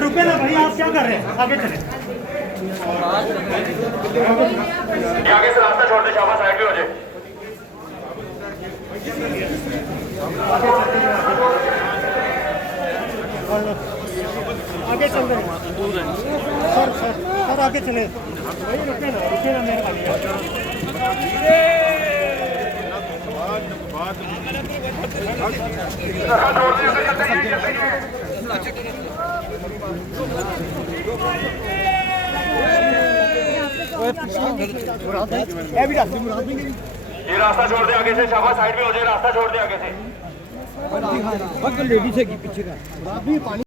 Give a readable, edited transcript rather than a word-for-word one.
रुके ना भाई, आप क्या कर रहे हैं? आगे चले, आगे से रास्ता छोड़ दे, शाबाश, साइड पे हो जाए। आगे चल रहे हैं सर, सर आगे चले भाई, रुके ना मेहरबानी। ये रास्ता छोड़ दे आगे से, शाबाश, साइड पे हो जाए, रास्ता छोड़ दे आगे से। लेडीज है कि पीछे का